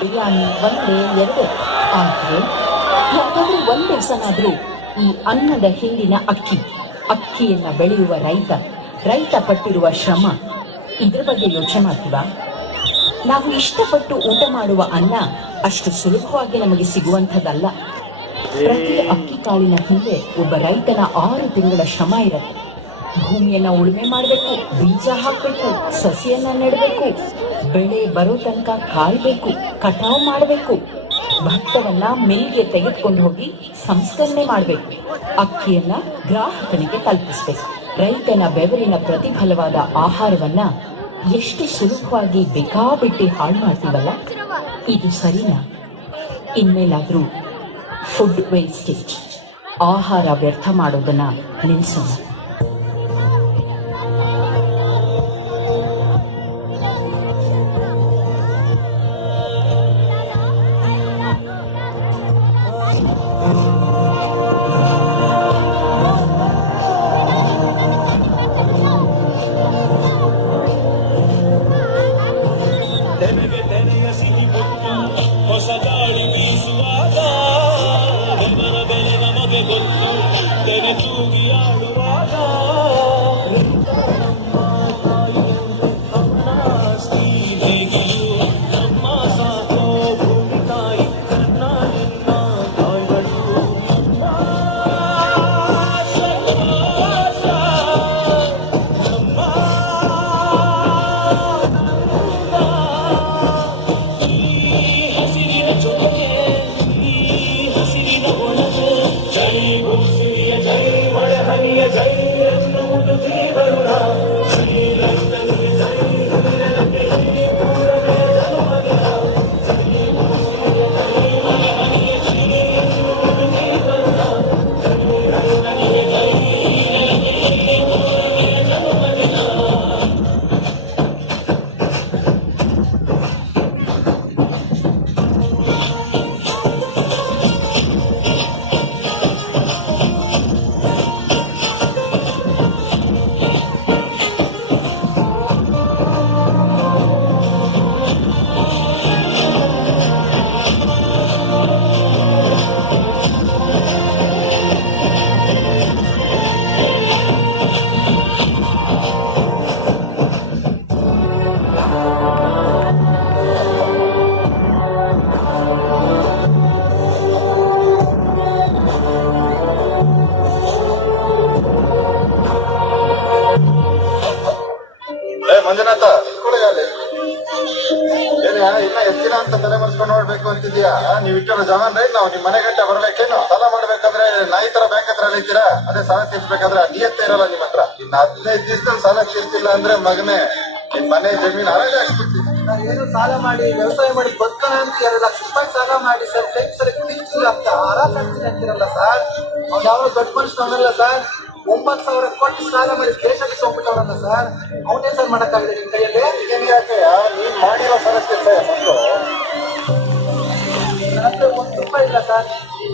ಬಿರಿಯಾನಿ ಒಂದೇ ಎರಡೇ. ಆದರೆ ಯಾವಾಗಲೂ ಒಂದು ದಿವಸನಾದರೂ ಈ ಅನ್ನದ ಹಿಂದಿನ ಅಕ್ಕಿಯನ್ನ ಬೆಳೆಯುವ ರೈತ ಪಟ್ಟಿರುವ ಶ್ರಮ, ಇದ್ರ ಬಗ್ಗೆ ಯೋಚನೆ ಮಾಡ್ತೀವ? ನಾವು ಇಷ್ಟಪಟ್ಟು ಊಟ ಮಾಡುವ ಅನ್ನ ಅಷ್ಟು ಸುಲಭವಾಗಿ ನಮಗೆ ಸಿಗುವಂಥದ್ದಲ್ಲ. ಪ್ರತಿ ಅಕ್ಕಿ ಕಾಳಿನ ಹಿಂದೆ ಒಬ್ಬ ರೈತನ 6 ತಿಂಗಳ ಶ್ರಮ ಇರುತ್ತೆ. ಭೂಮಿಯನ್ನ ಉಳುಮೆ ಮಾಡಬೇಕು, ಬೀಜ ಹಾಕಬೇಕು, ಸಸಿಯನ್ನ ನೆಡಬೇಕು, ಬೆಳೆ ಬರೋ ತನಕ ಕಾಯ್ಬೇಕು, ಕಟಾವು ಮಾಡಬೇಕು, ಭತ್ತವನ್ನ ಮಿಲ್ಗೆ ತೆಗೆದುಕೊಂಡು ಹೋಗಿ ಸಂಸ್ಕರಣೆ ಮಾಡಬೇಕು, ಅಕ್ಕಿಯನ್ನ ಗ್ರಾಹಕನಿಗೆ ತಲುಪಿಸ್ಬೇಕು. ರೈತನ ಬೆವರಿನ ಪ್ರತಿಫಲವಾದ ಆಹಾರವನ್ನ ಎಷ್ಟು ಸುಲಭವಾಗಿ ಬೇಕಾಬಿಟ್ಟಿ ಹಾಳು ಮಾಡ್ತೀವಲ್ಲ, ಇದು ಸರಿನಾ? ಇನ್ಮೇಲಾದ್ರೂ ಫುಡ್ ವೇಸ್ಟೇಜ್, ಆಹಾರ ವ್ಯರ್ಥ ಮಾಡೋದನ್ನ ನಿಲ್ಲಿಸೋಣ. ಹೊಸ ಗಾಳಿ ಬೀಸುವಾಗ ಬೆವರ ಬೆಲೆ ನಮಗೆ ಗೊತ್ತು, ತೆನೆ ತೂಗಿ ಆಡುವಾಗ ಅವನಾಸ್ತಿ ಹೇಗಿಯೂ ನಮ್ಮ ಸಾಕೋ ಭೂಮಿ ತಾಯಿ ನನ್ನ ನಿನ್ನ ತಾಯ್ಗಳು. ಮಂಜುನಾಥ ಏನ ಇನ್ನ ಎತ್ತಿನ ಅಂತ ತಲೆ ಮರ್ಸ್ಕೊಂಡು ನೋಡ್ಬೇಕು ಅಂತಿದ್ಯಾ? ನೀವ್ ಇಟ್ಟಿರೋ ಜವಾನ್ ರೈಟ್, ನಾವು ನಿಮ್ ಮನೆ ಗಂಟೆ ಬರ್ಬೇಕೇನು? ಸಾಲ ಮಾಡ್ಬೇಕಾದ್ರೆ ನಾಯಿ ತರ ಬ್ಯಾಂಕ್ ಹತ್ರ ಅಲ್ಲಿದ್ದೀರಾ, ಅದೇ ಸಾಲ ತೀರ್ಸ್ಬೇಕಾದ್ರೆ ನಿಯತ್ತೆ ಇರಲ್ಲ ನಿಮ್ ಹತ್ರ. ಇನ್ನ 15 ದಿವಸದಲ್ಲಿ ಸಾಲ ತೀರ್ಸಿಲ್ಲ ಅಂದ್ರೆ ಮಗನೇ ನಿನ್ ಮನೆ ಜಮೀನ್ ಹರಾಜ್ ಆಗ್ಬಿಡ್ತೀನಿ. ನಾನು ಏನು ಸಾಲ ಮಾಡಿ ವ್ಯವಸಾಯ ಮಾಡಿ ಬದುಕೋಣ ಅಂತ 2 ಲಕ್ಷ ರೂಪಾಯಿ ಸಾಲ ಮಾಡಿ ಸರ್ ಟೈಮ್ ಸರಿ ತೀರ್ಸಿಲ್ಲ ಅಂತ ಹರಾಜ್ ಆಗ್ತೀನಿ ಅಂತಿರಲ್ಲ ಸರ್. ಅವ್ನು ಯಾವ ದೊಡ್ಡ ಮನುಷ್ಯ ಅವನಲ್ಲ ಸರ್. 9,000 ಕೋಟಿ ಸಾಲ ಮಾಡಿ ದೇಶಕ್ಕೆ ಹೋಗ್ಬಿಟ್ಟವ್ರಲ್ಲ ಸರ್. ಅವನೇ ಸರ್ ಮಾಡಕ್ಕಾಗಿದೆ ನಿಮ್ ಕೈಯಲ್ಲಿ? ಯಾಕೆ ನೀನ್ ಮಾಡಿರೋ ಸಾಲ ತೀರ್ಸ ಮೊದಲು? ನನ್ನ ಹತ್ರ 1 ರೂಪಾಯಿ ಇಲ್ಲ ಸರ್.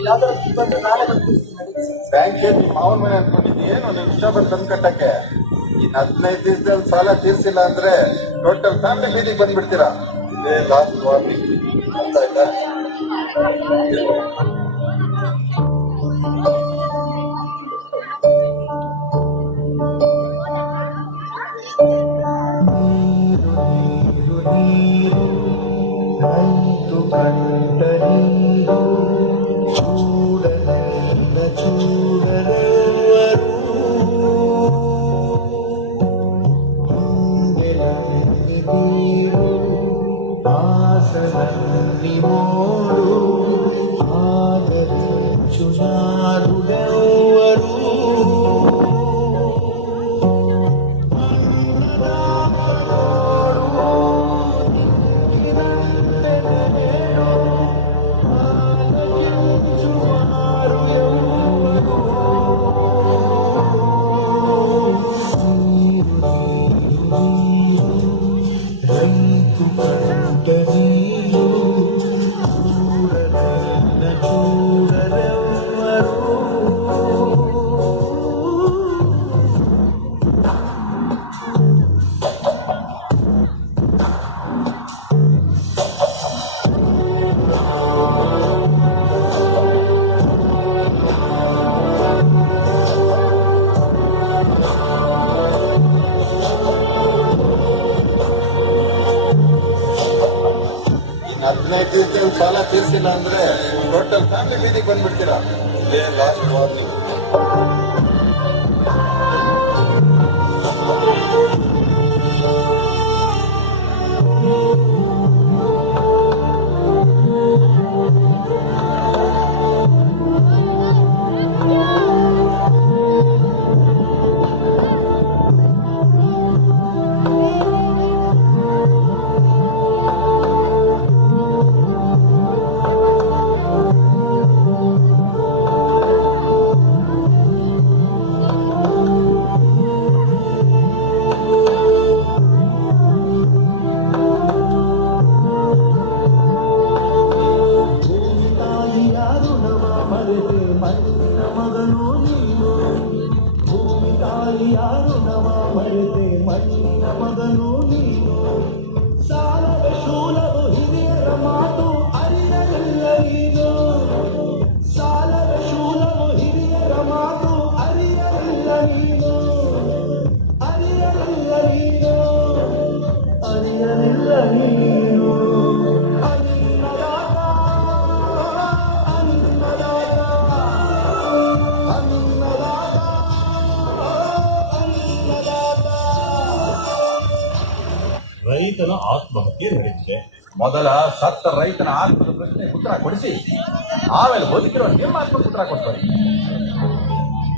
ಯಾವ್ದಾದ್ರು ಬಂದು ನಾಳೆ ಬರ್ತಿರ್ತೀನಿ. ಬ್ಯಾಂಕ್ ನಿಮ್ ಮಾವನ ಮನೆ ಅನ್ಕೊಂಡಿದ್ದೀನಿ ನೀನ್ ಇಷ್ಟಪಟ್ಟು ತಂದು ಕಟ್ಟಕ್ಕೆ. ಇನ್ 15 ದಿವಸದಲ್ಲಿ ಸಾಲ ತೀರ್ಸಿಲ್ಲ ಅಂದ್ರೆ ಟೋಟಲ್ ಫ್ಯಾಮಿಲಿ ಬೀದಿಗೆ ಬಂದ್ಬಿಡ್ತೀರಾ. ಇದೇ ಲಾಸ್ಟ್ ವಾರ್ನಿಂಗ್, ಅರ್ಥ ಆಯ್ತಾ? ರೈತು ಕಂಡ ನೀರು ಚೂಡಲೆಲ್ಲ ಚೂಡಲೆವರು ಮುಂದೆಲೆಗೆ ನೀರು ಆಸನಲ್ಲಿ ಮೋಡು ಆದರೆ ಚುನಾರುಡೆವರು ರೈತು ಕಂಡ ನೀರು 15 ದಿವಸದಲ್ಲಿ ಸಾಲ ತೀರ್ಸಿಲ್ಲ ಅಂದ್ರೆ ಟೋಟಲ್ ಫ್ಯಾಮಿಲಿ ಬೀದಿಗೆ ಬಂದ್ಬಿಡ್ತೀರಾ. ಇದೇ ಲಾಸ್ಟ್ ವಾರ್ನಿಂಗ್. ಯಾರು ನವ ಮರೆತೆ ಮಣ್ಣಿನ ಮಗನು ನೀನು. ಭೂಮಿ ತಾಯಿ ಯಾರು ನವ ಮರೆತೆ ಮಣ್ಣಿನ ಮಗನು ನೀನು. ಸಾಲದ ಶೂಲವು ಹಿರಿಯರ ಮಾತು ಅರಿಯಲಿಲ್ಲ ನೀನು. ಸಾಲದ ಶೂಲವು ಹಿರಿಯರ ಮಾತು ಅರಿಯಲಿಲ್ಲ ನೀನು. ಅರಿಯಲಿಲ್ಲ ನೀನು. ಅರಿಯಲಿಲ್ಲ ನೀನು. ರೈತನ ಆತ್ಮಹತ್ಯೆ ನಡೆದಿದೆ. ಮೊದಲ ಸತ್ತ ರೈತನ ಆತ್ಮದ ಪ್ರಶ್ನೆ ಉತ್ತರ ಕೊಡಿಸಿ, ಆಮೇಲೆ ಬದುಕಿರೋ ನಿಮ್ಮ ಆತ್ಮಕ್ಕೆ ಉತ್ತರ ಕೊಡ್ತಾರೆ.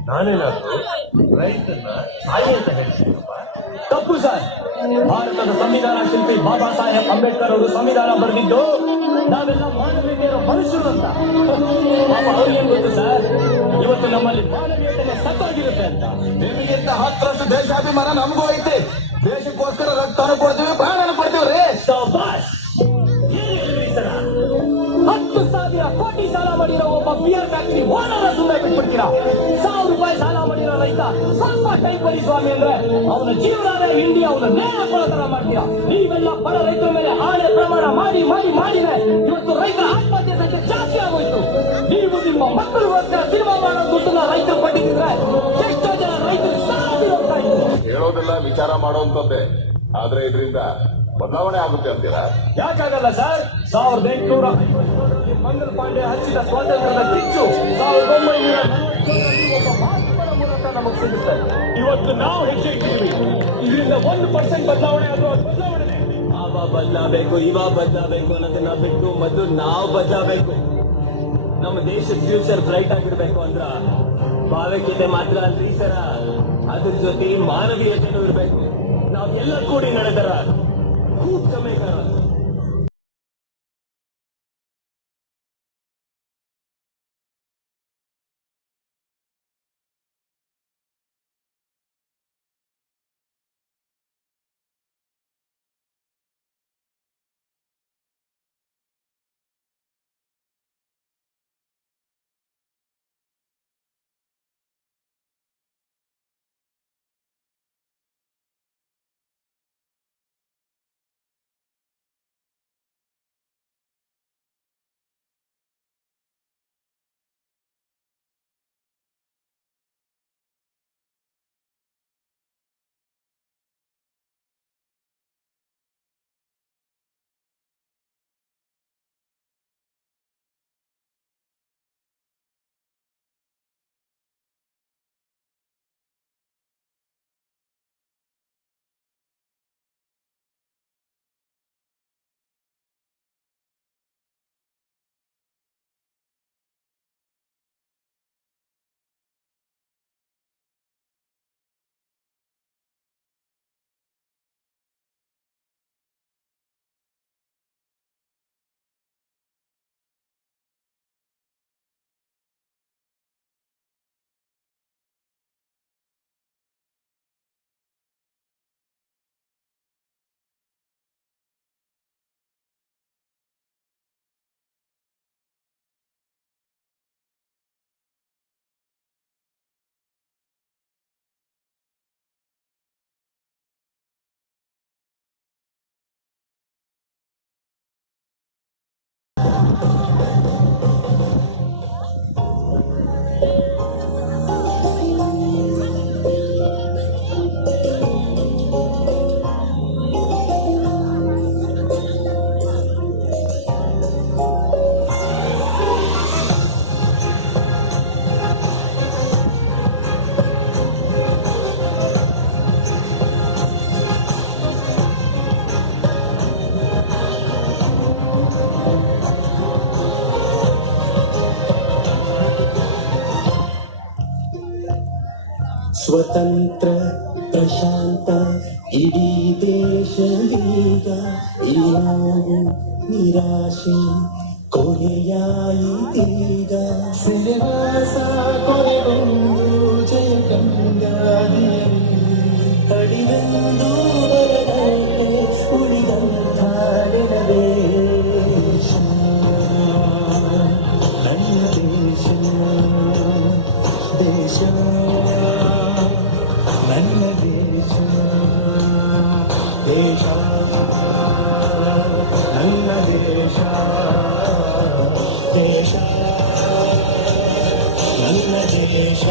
ನಾನೇನಾದ್ರೂ ರೈತನ ಸಾಯಿ ಅಂತ ಹೇಳ್ತೀನಪ್ಪ? ತಪ್ಪು ಸರ್. ಭಾರತದ ಸಂವಿಧಾನ ಶಿಲ್ಪಿ ಬಾಬಾ ಸಾಹೇಬ್ ಅಂಬೇಡ್ಕರ್ ಅವರು ಸಂವಿಧಾನ ಬರೆದಿದ್ದು ನಾವೆಲ್ಲ ಮಾನವೀಯರ ಮನುಷ್ಯರು ಅಂತ. ಪಾಪ ಅವ್ರಿಗೇನ್ ಗೊತ್ತು ಸರ್, ಇವತ್ತು ನಮ್ಮಲ್ಲಿ ಮಾನವೀಯತೆ ಸತ್ತೋಗಿರುತ್ತೆ ಅಂತ. ನಿಮಗಿಂತ 10 ದೇಶಾಭಿಮಾನ ನಮಗೂ ಐತಿ. ದೇಶಕ್ಕೋಸ್ಕರ ರಕ್ತನೂ ಕೊಡ್ತೀವಿ, ಪ್ರಾಣನೂ ಕೊಡ್ತೀವಿ ರೀ. ಶಭಾಷ್. ಏನ್ ಹೇಳಿದ್ರಿ ಸರ? 10,000 ಕೋಟಿ ಸಾಲ ಮಾಡಿರೋ ಒಬ್ಬ ಬಿಯರ್ ಫ್ಯಾಕ್ಟರಿ ಓನರ್ ಸುಮ್ಮನೆ ಬಿಟ್ಬಿಡ್ತೀರಾ? 1,000 ರೂಪಾಯಿ ಸಾಲ ಮಾಡಿರೋ ರೈತ ಸ್ವಲ್ಪ ಟೈಪ್ ಬರೀ ಸ್ವಾಮಿ ಅಂದ್ರೆ ಅವನ ಜೀವನ ಇಂಡಿಯಾ ಅವನ ನೇರ ಕೊಡೋ ತರ ಮಾಡ್ತೀರಾ? ನೀವೆಲ್ಲ ಬಡ ರೈತರ ಮೇಲೆ ಆಣೆ ಪ್ರಮಾಣ ಮಾಡಿ ಮಾಡಿ ಮಾಡಿದ್ರೆ ಇವತ್ತು ರೈತರ ಆತ್ಮಹತ್ಯೆ ಸಂಖ್ಯೆ ಜಾಸ್ತಿ ಆಗೋಯ್ತು. ನೀವು ನಿಮ್ಮ ಮಕ್ಕಳಿಗೋಸ್ಕರ ಸಿನಿಮಾ ಮಾಡೋ ದುಡ್ಡನ್ನ ರೈತರು ಪಟ್ಟಿದ್ರೆ ಎಷ್ಟೋ ಜನ ರೈತರು ಸಾಗಿ ಹೋಗ್ತಾ ಇದ್ರು. ಹೇಳೋದೆಲ್ಲ ವಿಚಾರ ಮಾಡುವಂತದ್ದೇ, ಆದ್ರೆ ಇದರಿಂದ ಬದಲಾವಣೆ ಆಗುತ್ತೆ ಅಂತೀರಾ? ಯಾಕಾಗಲ್ಲ ಸರ್? 1857ರಲ್ಲಿ ಮಂಗಲ್ ಪಾಂಡೆ ಹಚ್ಚಿದ ಸ್ವಾತಂತ್ರ್ಯದ ಕಿಚ್ಚು 1940ರಲ್ಲಿ ಒಬ್ಬ ಮಹಾತ್ಮನ ಮೂಲಕ ನಮಗೆ ಸಿಗುತ್ತೆ. ಇವತ್ತು ನಾವು ಹೆಜ್ಜೆ ಇಟ್ಟಿದ್ದೀವಿ. ಇದರಿಂದ 1% ಬದಲಾವಣೆ ಆದ್ರೂ ಅದು ಬದಲಾವಣೆ. ಆವ ಬದಲಾಗಬೇಕು, ಇವ ಬದಲಾಗಬೇಕು ಅನ್ನೋದನ್ನ ಬಿಟ್ಟು ಮೊದಲು ನಾವು ಬದಲಾಗಬೇಕು. ನಮ್ಮ ದೇಶದ ಫ್ಯೂಚರ್ ಬ್ರೈಟ್ ಆಗಿರ್ಬೇಕು ಅಂದ್ರ ಭಾವೈಕ್ಯತೆ ಮಾತ್ರ ಅಲ್ರಿ ಸರ, ಅದ್ರ ಜೊತೆ ಮಾನವೀಯತೆನೂ ಇರ್ಬೇಕು. ನಾವೆಲ್ಲ ಕೂಡಿ ನಡೆದರ खूप कमी करा. ಸ್ವತಂತ್ರ ಪ್ರಶಾಂತ ಇಡೀ ದೇಶವೀಗ ಈ ನೋವು ನಿರಾಶೆ ಕೊನೆಯಾಯಿತೀಗ ಸೆಳೆವಾಸ ಕೊನೆಗೊಂಡು ಜಯ ಗಂಗಾದಿ ಅಡಿವೆಂದು ಬರದಂತೆ ಉಳಿದಂಥ ನೆನವೇ ದೇಶ, ನನ್ನ ದೇಶ ದೇಶ ನನ್ನ ದೇಶ ದೇಶ ನನ್ನ ದೇಶ ದೇಶ ನನ್ನ ದೇಶ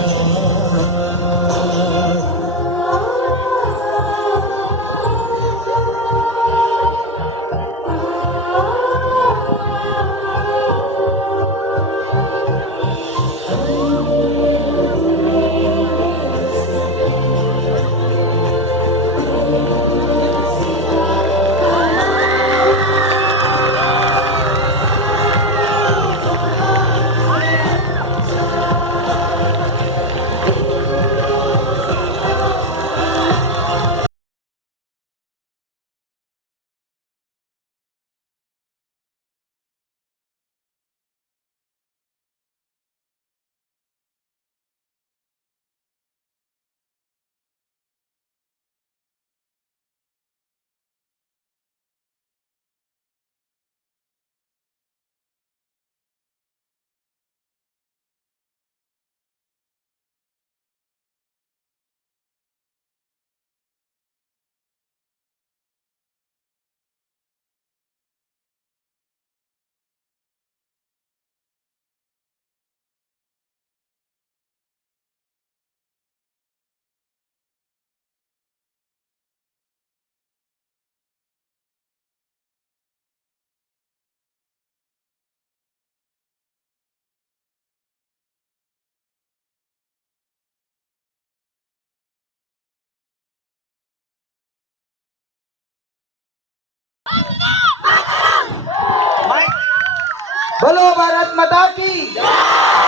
बोलो भारत माता की